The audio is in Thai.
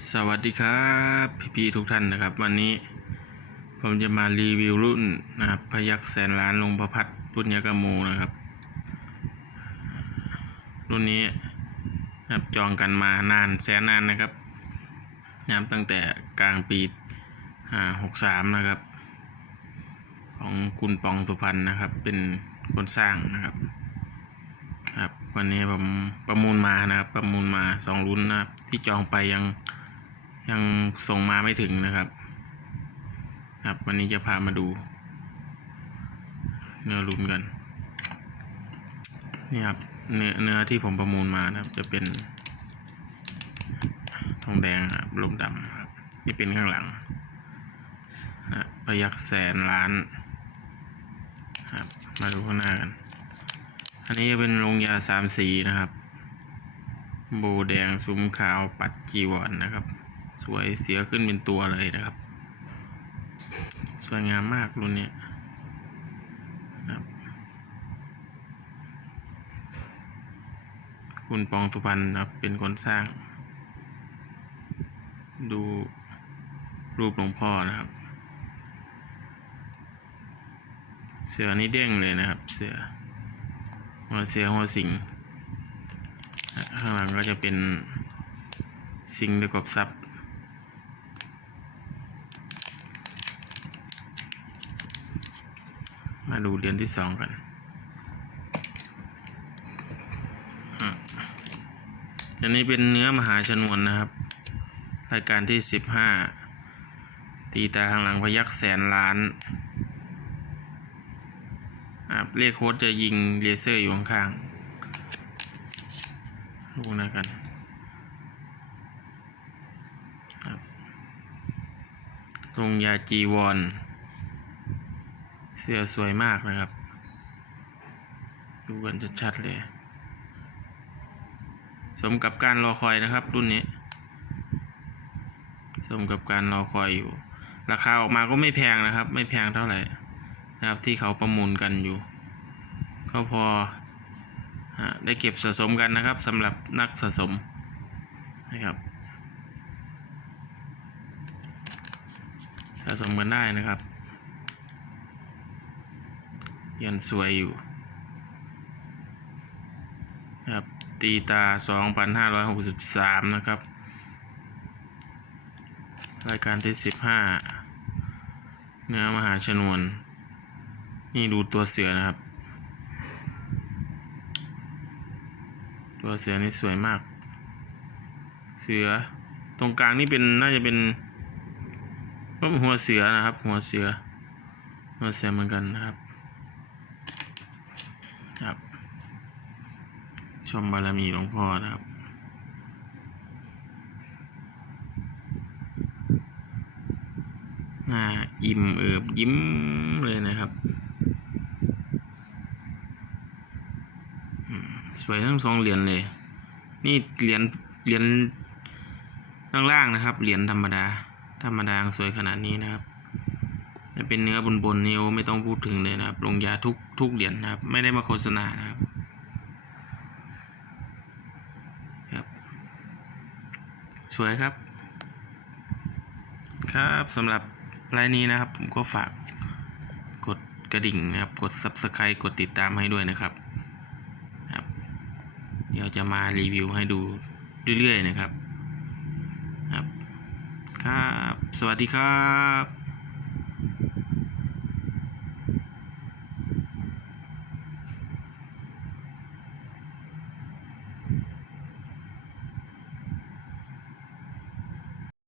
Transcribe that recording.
สวัสดีครับพี่ๆทุกท่านนะครับ วันนี้ผมจะมารีวิวรุ่นนะครับพยักแสนล้านลงประพัดปุญญกโมนะครับ รุ่นนี้นะครับจองกันมานานแสนนานนะครับนะครับตั้งแต่กลางปีหกสามนะครับ ของคุณปองสุพรรณนะครับ เป็นคนสร้างนะครับครับวันนี้ผมประมูลมานะครับ ประมูลมาสองรุ่นนะครับที่จองไปยัง ยังส่งมาไม่ถึงนะครับ ครับ วันนี้จะพามาดูเนื้อรุ่นกัน นี่ครับ เนื้อเนื้อที่ผมประมูลมานะครับ จะเป็นทองแดงครับลมดำครับ นี่เป็นข้างหลังนะพยักแสนล้านครับ มาดูข้างหน้ากัน อันนี้จะเป็นลงยาสามสีนะครับ โบแดงซุ้มขาวปัดจีวรนนะครับ สวยเสียขึ้นเป็นตัวเลยนะครับ สวยงามมากรุ่นนี้ครับคุณปองสุพรรณนะครับเป็นคนสร้าง ดูรูปหลวงพ่อนะครับ เสือนี่เด้งเลยนะครับ เสือหัวเสือหัวสิงข้างหลังก็จะเป็นสิงตะกบซับ มาดูเดือนที่สองกันอันนี้เป็นเนื้อมหาชนวนนะครับ รายการที่สิบห้าตีตาข้างหลังพยักแสนล้านครับเลขโค้ดจะยิงเลเซอร์อยู่ข้างๆดูนะกันครับลงยาจีวอน เสื้อสวยมากนะครับ ดูกันชัดๆเลย สมกับการรอคอยนะครับ รุ่นนี้ สมกับการรอคอยอยู่ ราคาออกมาก็ไม่แพงนะครับ ไม่แพงเท่าไหร่นะครับที่เขาประมูลกันอยู่ ก็พอได้เก็บสะสมกันนะครับสำหรับนักสะสมนะครับสะสมกันได้นะครับ ยันสวยอยู่ครับตีตา 2,563 นะครับ รายการที่ 15 เนื้อมหาชนวน นี่ดูตัวเสือนะครับ ตัวเสือนี่สวยมาก เสือตรงกลางนี่เป็นน่าจะเป็นหัวเสือนะครับ หัวเสือหัวเสือเหมือนกันนะครับ ชมบารมีหลวงพ่อนะครับหน้าอิ่มเอิบยิ้มเลยนะครับ สวยทั้งสองเหรียญเลย นี่เหรียญเหรียญข้างล่างนะครับ เหรียญธรรมดา ธรรมดาสวยขนาดนี้นะครับจะเป็นเนื้อบนบนนิ้วไม่ต้องพูดถึงเลยนะครับ ลงยาทุกทุกเหรียญนะครับ ไม่ได้มาโฆษณานะครับ สวยครับ ครับสำหรับรายนี้นะครับ ผมก็ฝากกดกระดิ่งนะครับ กด Subscribe กดติดตามให้ด้วยนะครับครับ เดี๋ยวจะมารีวิวให้ดูเรื่อยๆนะครับ ครับ ครับ สวัสดีครับ